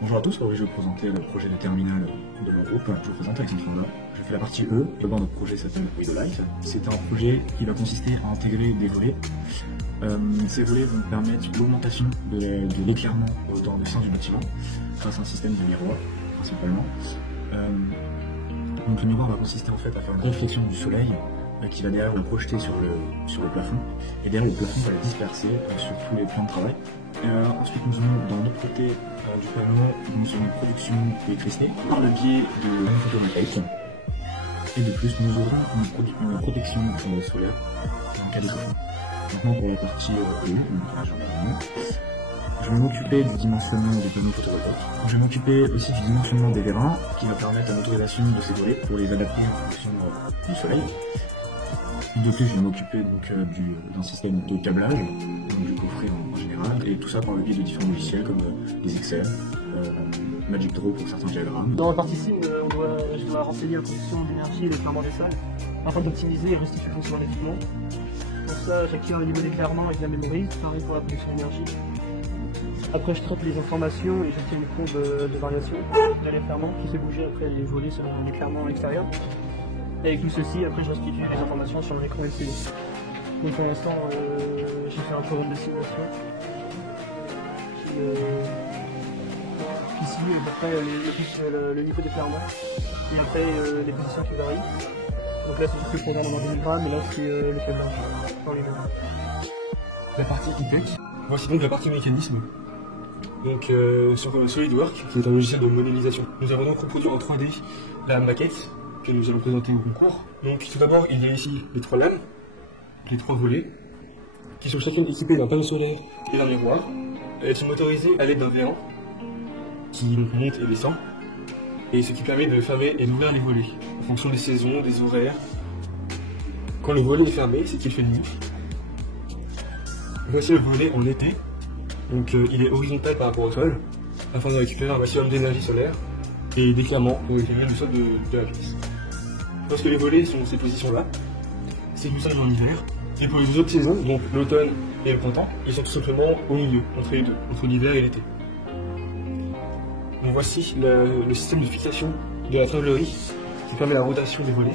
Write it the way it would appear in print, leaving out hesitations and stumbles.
Bonjour à tous, aujourd'hui je vais vous présenter le projet de terminale de mon groupe. Je vous présente Alexandre Fonda. Je fais la partie E. D'abord notre projet s'appelle We the Life. C'est un projet qui va consister à intégrer des volets. Ces volets vont permettre l'augmentation de l'éclairement dans le sein du bâtiment grâce à un système de miroir principalement. Donc le miroir va consister en fait à faire une réflexion du soleil qui va derrière le projeter sur le plafond, et derrière le plafond va le disperser sur tous les plans de travail. Ensuite nous aurons dans l'autre côté du panneau, nous aurons une production d'électricité par le biais de la photovoltaïque, et de plus nous aurons une protection solaire en cas de plafond. Maintenant pour la partie je vais m'occuper du dimensionnement des panneaux photovoltaïques. Je vais m'occuper aussi du dimensionnement des vérins qui va permettre la motorisation de ces volets pour les adapter en fonction du soleil. De plus, je vais m'occuper d'un système de câblage, donc du coffret en général, et tout ça par le biais de différents logiciels comme les Excel, Magic Draw pour certains diagrammes. Dans la partie SIM, je dois renseigner la production d'énergie et l'éclairement des salles afin d'optimiser et restituer le fonctionnement des équipements. Pour ça, j'active le niveau d'éclairement et je la mémorise, pareil pour la production d'énergie. Après, je traite les informations et j'obtiens une courbe de variation de l'éclairement qui fait bouger après les volets selon l'éclairement extérieur. Et avec tout ceci, après, je restitue les informations sur l'écran LCD. Donc pour l'instant, j'ai fait un programme de simulation qui simule à peu près le niveau d'éclairement et après les positions qui varient. Donc là, c'est juste le programme en 2000 grammes et là, c'est le câblage dans les mêmes. La partie e-tech, voici donc la partie mécanisme. Donc sur SolidWorks, qui est un logiciel de modélisation. Nous avons donc reproduit en 3D la maquette que nous allons présenter au concours. Donc tout d'abord, il y a ici les 3 lames, les 3 volets, qui sont chacune équipées d'un panneau solaire et d'un miroir. Elles sont motorisées à l'aide d'un V1 qui monte et descend, et ce qui permet de fermer et d'ouvrir les volets en fonction des saisons, des horaires. Quand le volet est fermé, c'est qu'il fait nuit. Voici le volet en été. Donc il est horizontal par rapport au sol, afin de récupérer un maximum d'énergie solaire et d'éclairement pour éclairer le sol de la pièce. Lorsque les volets sont dans ces positions-là, c'est que nous sommes en hiver. Et pour les deux autres saisons, donc l'automne et le printemps, ils sont tout simplement au milieu, entre les deux, entre l'hiver et l'été. Donc voici le système de fixation de la tringlerie qui permet la rotation des volets.